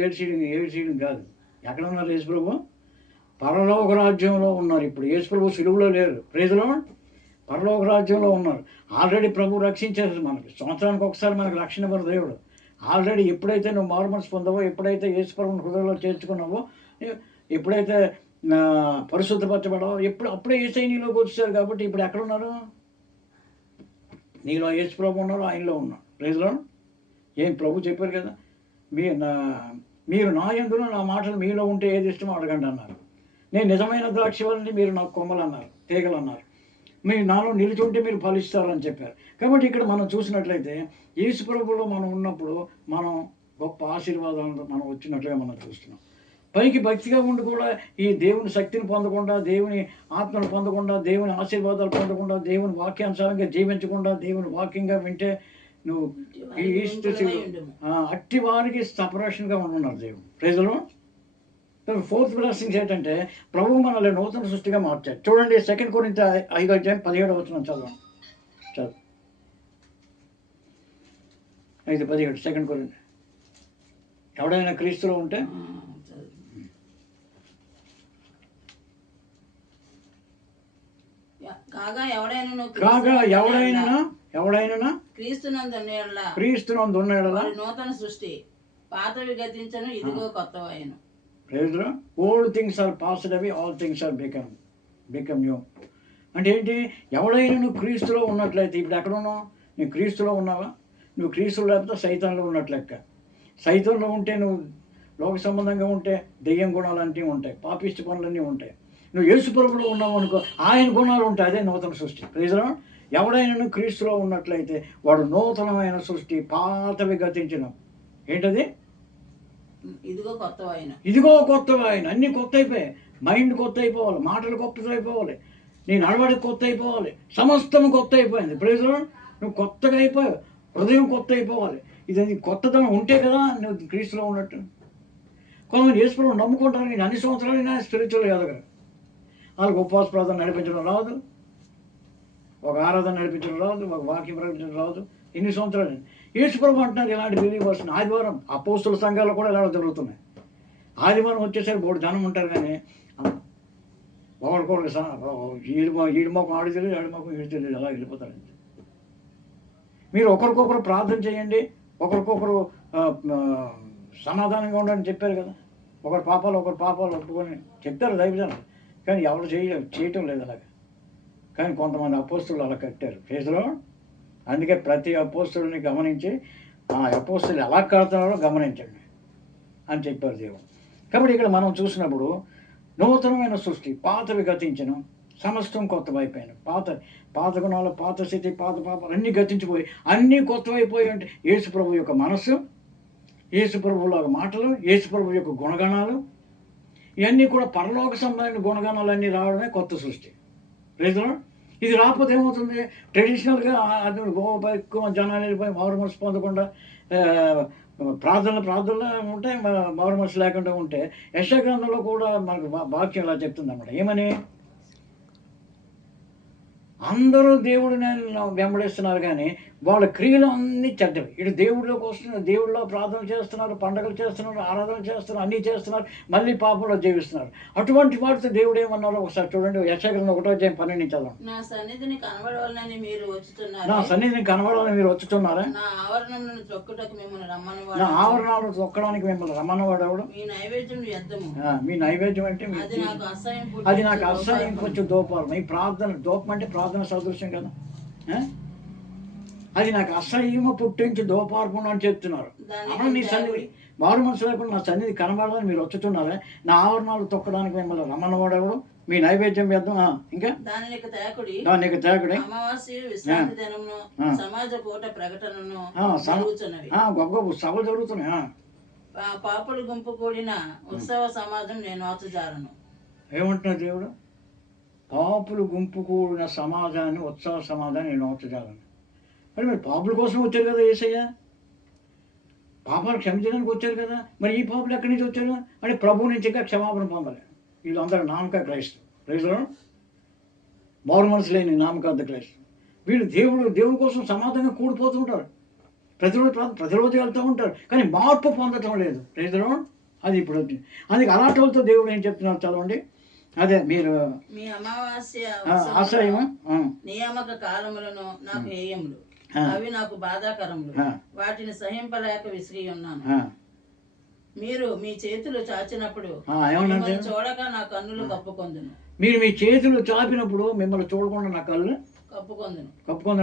ఏడ్చేయడం కాదు. ఎక్కడ ఉన్నారు యేసుప్రభు? పరలోక రాజ్యంలో ఉన్నారు. ఇప్పుడు యేసుప్రభు శిలువలో లేరు. ప్రైజ్లో పరలోక రాజ్యంలో ఉన్నారు. ఆల్రెడీ ప్రభు రక్షించేది మనకి. సంవత్సరానికి ఒకసారి మనకు రక్షణ ఇవ్వరు దేవుడు. ఆల్రెడీ ఎప్పుడైతే నువ్వు మారుమనసు పొందావో, ఎప్పుడైతే యేసుప్రభుని హృదయంలో చేర్చుకున్నావో, ఎప్పుడైతే పరిశుద్ధపరచబడవో, అప్పుడే యేసయ్య నీలోకి వచ్చేసారు. కాబట్టి ఇప్పుడు ఎక్కడున్నారు? నీలో యేసుప్రభు ఉన్నారు, ఆయనలో ఉన్నారు. ప్రైజ్లో ఏం ప్రభు చెప్పారు కదా, మీరు నా యందును నా మాటలు మీలో ఉంటే ఏది ఇష్టమో అడగండి అన్నారు. నేను నిజమైన ద్రాక్షవల్లిని, మీరు నాకు కొమ్మలు అన్నారు, తీగలు అన్నారు. మీరు నాలో నిలిచి ఉంటే మీరు ఫలిస్తారని చెప్పారు. కాబట్టి ఇక్కడ మనం చూసినట్లయితే యేసు ప్రభువులో మనం ఉన్నప్పుడు మనం గొప్ప ఆశీర్వాదాలతో మనం వచ్చినట్లుగా మనం చూస్తున్నాం. పైకి భక్తిగా ఉండి కూడా ఈ దేవుని శక్తిని పొందకుండా, దేవుని ఆత్మను పొందకుండా, దేవుని ఆశీర్వాదాలు పొందకుండా, దేవుని వాక్యానుసారంగా జీవించకుండా, దేవుని వాక్యంగా వింటే నువ్వు అట్టి వారికి సపరేషన్గా ఉంటున్నారు దేవుడు. ప్రైజ్లో 4th బ్లెస్సింగ్స్ ఏంటంటే ప్రభు మనల్ని నూతన సృష్టిగా మార్చాడు. చూడండి 2 కొరింథీ 5:17 చదువు. 5:17 2 కొరింథీ. ఎవడైనా క్రీస్తులో ఉంటే కాగా ఎవడైనా క్రీస్తునందు ఉన్న నూతన సృష్టి, పాతవి గతించను, ఇదిగో కొత్తవైను. Old things are passed away, all things are become new. అంటే ఏంటి, ఎవడైనా నువ్వు క్రీస్తులో ఉన్నట్లయితే, ఇప్పుడు ఎక్కడ ఉన్నావు? నువ్వు క్రీస్తులో ఉన్నావా? నువ్వు క్రీస్తులో లేకపోతే సైతాన్లో ఉన్నట్లు లెక్క. సైతంలో ఉంటే నువ్వు లోక సంబంధంగా ఉంటే దెయ్యం గుణాలు అన్నీ ఉంటాయి, పాపిష్టి పనులన్నీ ఉంటాయి. నువ్వు యేసు ప్రభువులో ఉన్నావు అనుకో, ఆయన గుణాలు ఉంటాయి. అదే నూతన సృష్టి. ప్రైజ్లో ఎవడైనా క్రీస్తులో ఉన్నట్లయితే వాడు నూతనమైన సృష్టి, పాతవి గతించిన. ఏంటది? ఇదిగో కొత్తవాయన. ఇదిగో కొత్తవాయన. అన్నీ కొత్త అయిపోయాయి. మైండ్ కొత్త అయిపోవాలి, మాటలు కొత్త అయిపోవాలి, నీ నడవడి కొత్త అయిపోవాలి, సమస్తం కొత్త అయిపోయింది. Praise Lord. నువ్వు కొత్తగా అయిపోయావు, హృదయం కొత్త అయిపోవాలి. ఇది కొత్తదనం ఉంటే కదా నువ్వు క్రీస్తులో ఉన్నట్టు. కొంతమంది యేసుప్రభువుని నమ్ముకుంటారు, నేను అన్ని సంవత్సరాలైనా స్పిరిచువల్ ఎదగరు. వాళ్ళకి ఉపవాస ప్రార్థన నడిపించడం రాదు, ఒక ఆరాధన నడిపించడం రాదు, ఒక వాక్యం ప్రకటించడం రాదు. ఎన్ని సంవత్సరాలు యేసుప్రభు అంటున్నారు ఇలాంటి బిలీవర్స్. ఆదివారం అపోస్తుల సంఘాలు కూడా ఇలా జరుగుతున్నాయి. ఆదివారం వచ్చేసరికి బోడు జనం ఉంటారు, కానీ ఒకరికొకరికి ఈడి మొఖం ఆడి తెలియదు, ఆడి మొఖం ఈడి తెలియదు, అలా వెళ్ళిపోతారండి. మీరు ఒకరికొకరు ప్రార్థన చేయండి, ఒకరికొకరు సమాధానంగా ఉండాలని చెప్పారు కదా. ఒకరి పాపాలు ఒప్పుకొని చెప్తారు దైవజనం, కానీ ఎవరు చేయటం లేదు అలాగా. కానీ కొంతమంది అపోస్తులు అలా కట్టారు ఫేజ్లో. అందుకే ప్రతి అపోస్తుడిని గమనించి ఆ అపోస్తులు ఎలా కడుతున్నారో గమనించండి అని చెప్పారు దేవుడు. కాబట్టి ఇక్కడ మనం చూసినప్పుడు నూతనమైన సృష్టి, పాతవి గతించను, సమస్తం కొత్తవైపోయాను. పాత గుణాలు, పాత స్థితి, పాత పాపాలు అన్నీ గతించిపోయి అన్నీ కొత్తవైపోయి. అంటే యేసుప్రభు యొక్క మనస్సు, యేసుప్రభుల మాటలు, యేసుప్రభు యొక్క గుణగణాలు, ఇవన్నీ కూడా పరలోక సంబంధమైన గుణగణాలన్నీ రావడమే కొత్త సృష్టి. రైతులు ఇది రాకపోతే ఏమవుతుంది? ట్రెడిషనల్గా అది ఎక్కువ జనాలు వెళ్ళిపోయి మారు మనసు పొందకుండా ప్రార్థనలు ఉంటాయి, మారు మనసు లేకుండా ఉంటే యెషయా గ్రంథంలో కూడా మనకు వాక్యం ఇలా చెప్తుంది అన్నమాట. ఏమని? అందరూ దేవుడిని వెంబడిస్తున్నారు, కానీ వాళ్ళ క్రియలు అన్నీ చెడ్డవి. ఇటు దేవుడిలోకి వస్తున్నారు, దేవుడిలో ప్రార్థన చేస్తున్నారు, పండుగలు చేస్తున్నారు, ఆరాధన చేస్తున్నారు, అన్నీ చేస్తున్నారు, మళ్ళీ పాపంలో జీవిస్తున్నారు. అటువంటి వాటితో దేవుడు ఏమన్నారో ఒకసారి చూడండి. యెషయా గ్రంథం 1:12 చదవండి. నా సన్నిధిని కనబడాలని మీరు వచ్చుతున్నారా? నా సన్నిధిని కనబడాలని మీరు వచ్చుతున్నారా? నా ఆవరణములను తొక్కుటకు మిమ్మల్ని రమ్మన్నవాడు. నా ఆవరణాలు తొక్కడానికి మిమ్మల్ని రమ్మన్నవాడు ఎవడు? మీ నైవేద్యం వ్యర్థము. మీ నైవేద్యం అంటే అది నాకు అసహ్యం కొంచెం దోపాలు. మీ ప్రార్థన, దోపం అంటే ప్రార్థన సదృశ్యం కదా. అది నాకు అసహ్యము పుట్టించి దోపార్పణ అని చెప్తున్నారు. అప్పుడు నీ సన్నిధి మారు మనసు లేకుండా నా సన్నిధి కనబడాలని మీరు వచ్చుతున్నారా? నా ఆవరణాలు తొక్కడానికి మిమ్మల్ని రమ్మన్నవాడెవడు? మీ నైవేద్యం వేద్దాం. ఇంకా దానికి తేకుడి, అమావాస్య, విశ్రాంతి దినమును, సమాజ కూట ప్రకటనను జరుగుతున్నవి. గొప్ప సభలు జరుగుతున్నాయి. పాపుల గుంపు కూడిన ఉత్సవ సమాజం నేను ఆచుజారను. ఏమంటున్నారు దేవుడు? పాపులు గుంపు కూడిన సమాజాన్ని, ఉత్సవ సమాజాన్ని నేను ఆచుజారను. మరి మరి పాపుల కోసం వచ్చారు కదా యేసయ్య, పాపాలు క్షమించడానికి వచ్చారు కదా. మరి ఈ పాపులు ఎక్కడి నుంచి వచ్చారు అంటే ప్రభువు నుంచి ఇంకా క్షమాపణ పొందాలి. వీళ్ళందరూ నామక క్రైస్తవు, క్రైస్తవులు మారు మనసు లేని నామకార్థ క్రైస్తవు. వీళ్ళు దేవుడి కోసం సమాధానంగా కూడిపోతుంటారు, ప్రతిరోజు వెళ్తూ ఉంటారు, కానీ మార్పు పొందటం లేదు. క్రైస్తవులు అది ఇప్పుడు వచ్చింది. అందుకే అలాంటి వాళ్ళతో దేవుడు ఏం చెప్తున్నారు చదవండి. అదే మీరు మీ అమావాస్య ఆశ్రయము నియామక కాలములను నాకు హేయములు, అవి నాకు బాధాకరములు, వాటిని సహింపలేక విసిరి ఉన్నాను. మీరు మీ చేతులు చాచినప్పుడు చూడక నా కన్నులు కప్పుకొందును. మీరు మీ చేతులు చాపినప్పుడు మిమ్మల్ని చూడకుండా నా కళ్ళు కప్పుకొందును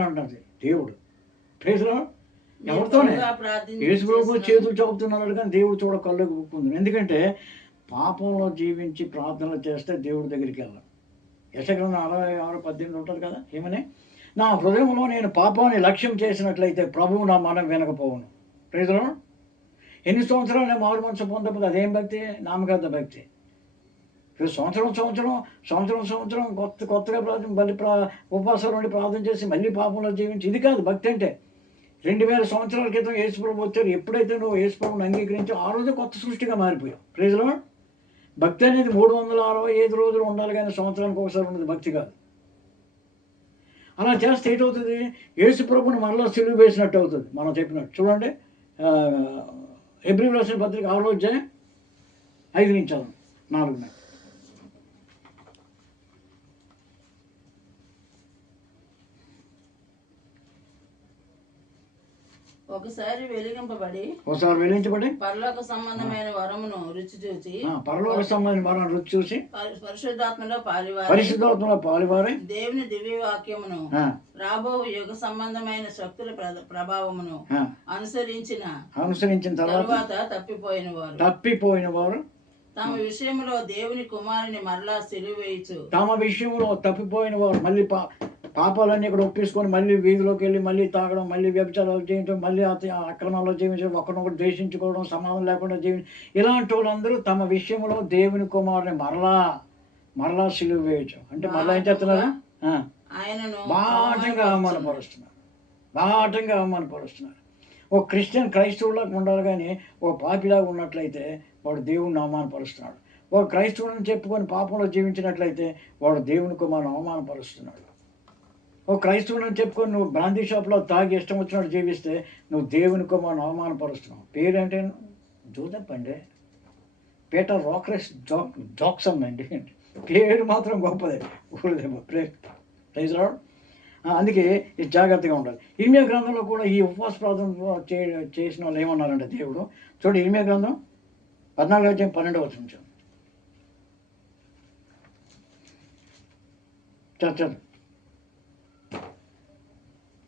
అంటారు దేవుడు. ఎవరితోనే? యేసుప్రభు చేతులు చాపుతున్నారు, కానీ దేవుడు చూడ కళ్ళు కప్పుకుంది. ఎందుకంటే పాపంలో జీవించి ప్రార్థనలు చేస్తే దేవుడి దగ్గరికి వెళ్ళాలి. యెషయా 66:18 ఉంటుంది కదా. ఏమని? నా హృదయంలో నేను పాపాన్ని లక్ష్యం చేసినట్లయితే ప్రభువు నా మనం వినకపోవును. Praise lord. ఎన్ని సంవత్సరాలు నేను మారు మనసు పొందకపోతే అదేం భక్తి? నామకార్థ భక్తి. సంవత్సరం కొత్తగా మళ్ళీ ఉపవాసాలు ఉండి ప్రార్థన చేసి మళ్ళీ పాపంలో జీవించి, ఇది కాదు భక్తి అంటే. 2000 సంవత్సరాల క్రితం యేసుప్రభు వచ్చారు. ఎప్పుడైతే నువ్వు యేసుప్రభుని అంగీకరించో ఆ రోజు కొత్త సృష్టిగా మారిపోయావు. Praise lord. భక్తి అనేది 365 రోజులు ఉండాలి, కానీ సంవత్సరానికి ఒకసారి ఉన్నది భక్తి కాదు. అలా చేస్తే ఏటవుతుంది? యేసుప్రభుని మనలో సిలువ వేసినట్టు అవుతుంది. మనం చెప్పినట్టు చూడండి. హెబ్రీయులకు రాసిన పత్రిక 6:5-4. ఒకసారి వెలిగింపబడి పరలోక సంబంధమైన వరమును రుచి చూసి పరిశుద్ధాత్మలో పాలివారై దేవుని దివ్య వాక్యమును రాబో యుగ సంబంధమైన శక్తుల ప్రభావమును అనుసరించిన తరువాత తప్పిపోయిన వారు తమ విషయంలో దేవుని కుమారుని మరలా సిలువ వేయచ్చు. తమ విషయంలో తప్పిపోయిన వారు మళ్ళీ పాపాలన్నీ ఇక్కడ ఒప్పేసుకొని మళ్ళీ వీధిలోకి వెళ్ళి మళ్ళీ తాగడం, మళ్ళీ వ్యభిచారాలు చేయడం, మళ్ళీ అక్రమాల్లో జీవించడం, ఒకరినొకరు ద్వేషించుకోవడం, సమాధానం లేకుండా ఇలాంటి వాళ్ళందరూ తమ విషయంలో దేవుని కుమారుని మరలా సిలువ వేయటం అంటే మరలా ఏం చేస్తున్నారు? బాటంగా అవమానపరుస్తున్నారు. ఓ క్రిస్టియన్ క్రైస్తవులాగా ఉండాలి, కానీ ఓ పాపిలాగా ఉన్నట్లయితే వాడు దేవుణ్ణి అవమానపరుస్తున్నాడు. ఒక క్రైస్తవుని చెప్పుకొని పాపంలో జీవించినట్లయితే వాడు దేవుని కుమారుని అవమానపరుస్తున్నాడు. ఓ క్రైస్తవుని చెప్పుకొని నువ్వు బ్రాందీ షాప్లో తాగి ఇష్టం వచ్చినట్టు జీవిస్తే నువ్వు దేవుని కుమారుని అవమానపరుస్తున్నావు. పేరేంటే జోదప్పండి, పీటర్ రాక్రెస్ జాక్సన్ అండి, పేరు మాత్రం గొప్పదే. Praise lord. అందుకే ఇది జాగ్రత్తగా ఉండాలి. ఇర్మియా గ్రంథంలో కూడా ఈ ఉపవాస ప్రార్థన చేసిన వాళ్ళు ఏమన్నారంటే దేవుడు చూడండి, ఇర్మియా గ్రంథం 14:12 చదువు.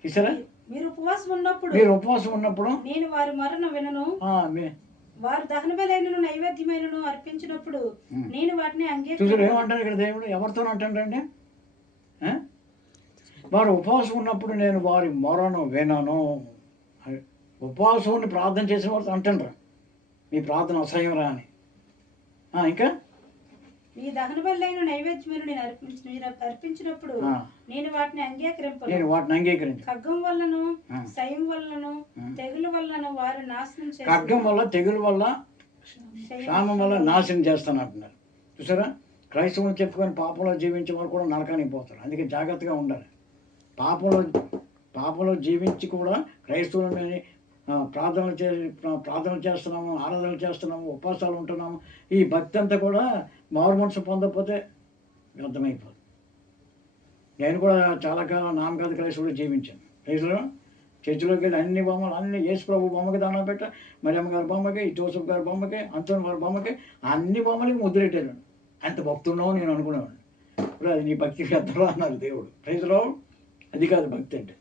చూసారా? మీరు ఉపవాసం ఉన్నప్పుడు నేను వారి మరణ వినను, వారు దహనబలైనను నైవేద్యమైనను అర్పించినప్పుడు నేను వాటిని చూసారు ఏమంటారు ఇక్కడ దేవుడు? ఎవరితో అంటాడంటే వారు ఉపవాసం ఉన్నప్పుడు నేను వారి మొరను వినను. ఉపవాసం ప్రార్థన చేసిన వారితో అంటారు మీ ప్రార్థన అసహ్యం రా అని. ఇంకా మీ దహనబలైన నైవేద్యమును నేను అర్పించినప్పుడు నేను వాటిని అంగీకరించను. ఖడ్గం వల్లను సయం వల్లను తెగులు వల్లను వారు నాశనం చేస్తారు. ఖడ్గం వల్ల, తెగులు వల్ల, క్షామం వల్ల నాశనం చేస్తాను అంటున్నారు. చూసారా? క్రైస్తవులు చెప్పుకొని పాపంలో జీవించే వారు కూడా నరకానికి పోతారు. అందుకే జాగ్రత్తగా ఉండాలి. పాపంలో జీవించి కూడా క్రైస్తవులని ప్రార్థనలు చేస్తున్నాము, ఆరాధనలు చేస్తున్నాము, ఉపవాసాలు ఉంటున్నాము. ఈ భక్తి అంతా కూడా మారు మనసు పొందకపోతే వ్యర్థమైపోతుంది. నేను కూడా చాలా కాలం నామకాది క్రైస్తవులు జీవించాను. క్రైస్తవులు చర్చిలోకి వెళ్ళి అన్ని బొమ్మలు, అన్ని యేసు ప్రభు బొమ్మకి దండం పెట్టా, మరియమ్మ గారి బొమ్మకి, జోసెఫ్ గారి బొమ్మకి, అంతోని గారి బొమ్మకి, అన్ని బొమ్మలకి ముద్రెట్టాను. అంత భక్తున్నావు నేను అనుకునేవాడిని. ఇప్పుడు అది నీ భక్తి వ్యర్థంలో అన్నారు దేవుడు. క్రైస్తవులు అది కాదు భక్తి అంటే.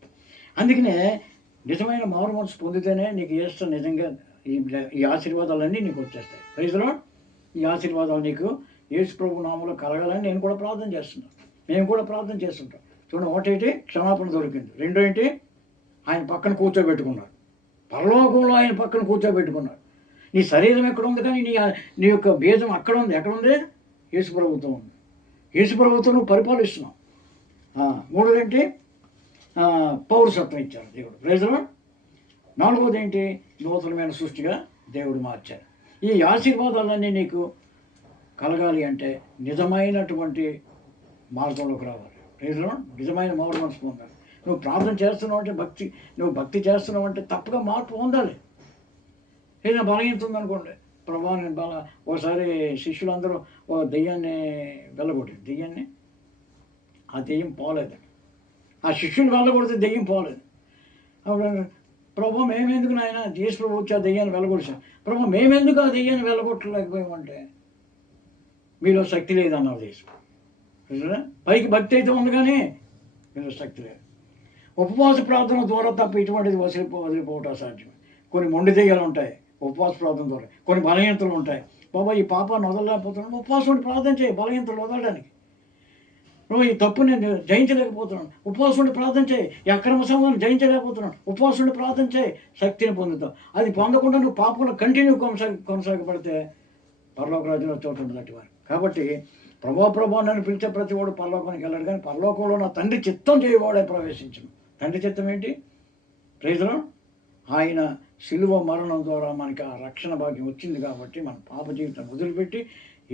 అందుకనే నిజమైన మారు మనసు పొందితేనే నీకు చేస్తున్న నిజంగా ఈ ఆశీర్వాదాలన్నీ నీకు వచ్చేస్తాయి. ప్రైజ్లో ఈ ఆశీర్వాదాలు నీకు యేసు ప్రభు నామములో కలగాలని నేను కూడా ప్రార్థన చేస్తున్నాను. మేము కూడా ప్రార్థన చేస్తుంటాం. చూడండి, ఒకటేంటి క్షమాపణ దొరికింది, రెండో ఏంటి ఆయన పక్కన కూర్చోబెట్టుకున్నాడు. పరలోకంలో ఆయన పక్కన కూర్చోబెట్టుకున్నాడు. నీ శరీరం ఎక్కడ ఉంది, కానీ నీ యొక్క బీజం అక్కడ ఉంది. ఎక్కడుంది? యేసు ప్రభుత్వం ఉంది. యేసు ప్రభుత్వం నువ్వు పరిపాలిస్తున్నావు. మూడోదేంటి? పౌరసత్వం ఇచ్చారు దేవుడు. ప్రైజ్లో నాలుగోది ఏంటి? నూతనమైన సృష్టిగా దేవుడు మార్చారు. ఈ ఆశీర్వాదాలన్నీ నీకు కలగాలి అంటే నిజమైనటువంటి మార్గంలోకి రావాలి. ప్రైజ్లో నిజమైన మారు మనసు పొందాలి. నువ్వు ప్రార్థన చేస్తున్నావు అంటే నువ్వు భక్తి చేస్తున్నావు అంటే తప్పగా మార్పు పొందాలి. ఏదైనా బలహీనత ఉందనుకోండి, ప్రభావం నేను ఒకసారి శిష్యులందరూ ఓ దెయ్యాన్ని వెళ్ళగొట్టారు. దెయ్యాన్ని ఆ దెయ్యం పోలేదు. ఆ శిష్యులు వెళ్ళగొడితే దెయ్యం పోలేదు. అప్పుడు ప్రభు మేమెందుకు నాయన యేసు ప్రభు వచ్చి ఆ దెయ్యాన్ని వెళ్ళగొడిచాం. ప్రభు మేమెందుకు ఆ దెయ్యాన్ని వెళ్ళగొట్టలేకపోయామంటే మీలో శక్తి లేదన్నారు యేసు. పైకి భక్తి అయితే ఉంది, కానీ మీలో శక్తి లేదు. ఉపవాస ప్రార్థన ద్వారా తప్ప ఇటువంటిది వదిలిపోవటం సాధ్యం. కొన్ని మొండి దెయ్యాలు ఉంటాయి ఉపవాస ప్రార్థన ద్వారా, కొన్ని బలహీనతలు ఉంటాయి. బాబా ఈ పాపాన్ని వదలలేకపోతున్నాను, ఉపవాసం ప్రార్థన చేయి బలహీనతలు వదలడానికి. నువ్వు ఈ తప్పు నేను జయించలేకపోతున్నాను, ఉపవాసం ఉండి ప్రార్థన చేయి. ఈ అక్రమ సంబంధం జయించలేకపోతున్నాను, ఉపవాసం ఉండి ప్రార్థన చేయి, శక్తిని పొందుతావు. అది పొందకుండా నువ్వు పాపంలో కంటిన్యూ కొనసాగపడితే పరలోక రాజ్యంలో చోటు ఉండదట్టి వారు. కాబట్టి ప్రభా నన్ను పిలిచే ప్రతి వాడు పరలోకానికి వెళ్ళాడు, కానీ పరలోకంలో నా తండ్రి చిత్తం చేయవాడే ప్రవేశించను. తండ్రి చిత్తం ఏంటి? ప్రైజ్లో ఆయన శిలువ మరణం ద్వారా మనకి ఆ రక్షణ భాగ్యం వచ్చింది. కాబట్టి మన పాప జీవితం వదిలిపెట్టి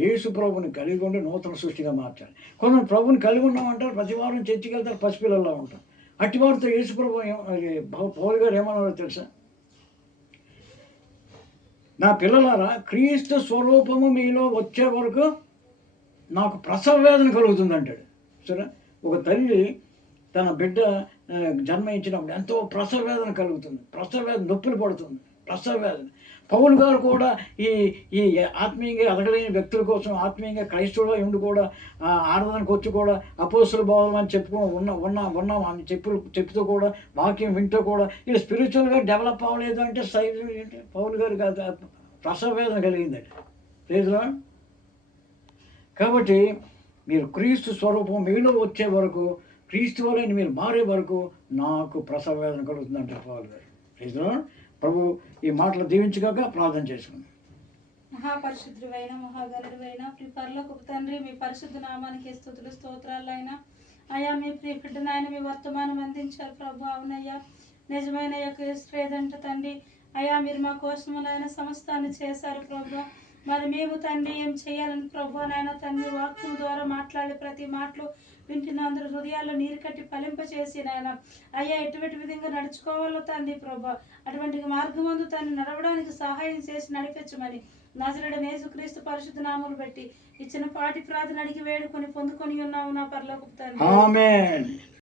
యేసు ప్రభుని కలిగి ఉండి నూతన సృష్టిగా మార్చాలి. కొందరు ప్రభుని కలిగి ఉన్నామంటారు, ప్రతి వారం చర్చికి వెళ్తారు, పసిపిల్లల్లో ఉంటారు. అట్టి వారితో యేసు ప్రభు పౌలు గారు ఏమన్నారో తెలుసా? నా పిల్లలారా, క్రీస్తు స్వరూపము మీలో వచ్చే వరకు నాకు ప్రసవ వేదన కలుగుతుంది అంటాడు. సరే, ఒక తల్లి తన బిడ్డ జన్మ ఇచ్చినప్పుడు ఎంతో ప్రసవ వేదన కలుగుతుంది, ప్రసవ వేదన నొప్పులు పడుతుంది, ప్రసవ వేదన. పౌలు గారు కూడా ఈ ఆత్మీయంగా ఎదగలేని వ్యక్తుల కోసం, ఆత్మీయంగా క్రైస్తవులో ఉండి కూడా ఆరాధనకు వచ్చి కూడా అపోస్తుల భావం అని ఉన్నాం అని చెప్తూ కూడా, వాక్యం వింటూ కూడా ఇది స్పిరిచువల్గా డెవలప్ అవ్వలేదు అంటే పౌలు గారికి ప్రసవ వేదన కలిగిందండి. ప్రైజ్లో కాబట్టి మీరు క్రీస్తు స్వరూపం మీలో వచ్చే వరకు క్రీస్తు వలె మీరు మారే వరకు నాకు ప్రసవ వేదన కలుగుతుందంటారు పౌలు గారు. Praise the lord. ప్రభు ఈ మాటలు దీవించగాక ప్రార్థన చేసుకుందాం. మహాపరిశుద్ధుడైన మహాగణుడైన ప్రియ పరలోకపు తండ్రి, మీ పరిశుద్ధ నామానికి స్తుతులు స్తోత్రాలైనా అయ్యా. మీ ప్రియ బిడ్డనాయన మీ వర్తమానం అందించారు ప్రభు. అవునయ్యా, నిజమైన యొక్క శ్రేదంట తండ్రి అయ్యా, మీరు మా కోసములైన సమస్తాన్ని చేశారు ప్రభు. మరి మేము తండ్రి ఏం చేయాలని ప్రభు నాయన తండ్రి వాక్యం ద్వారా మాట్లాడే ప్రతి మాటలు వింటున్న అందరూ హృదయాల్లో నీరు కట్టి ఫలింపచేసి నాయన అయ్యా ఎటువంటి విధంగా నడుచుకోవాలో తండ్రి ప్రభు, అటువంటి మార్గమందు తండ్రి నడవడానికి సహాయం చేసి నడిపించమని నజరేయుడైన యేసుక్రీస్తు పరిశుద్ధ నామములు బట్టి ఇచ్చిన పాటి ప్రార్థన అడిగి వేడుకొని పొందుకొని ఉన్నాము నా పరలోకపు తండ్రి. ఆమేన్.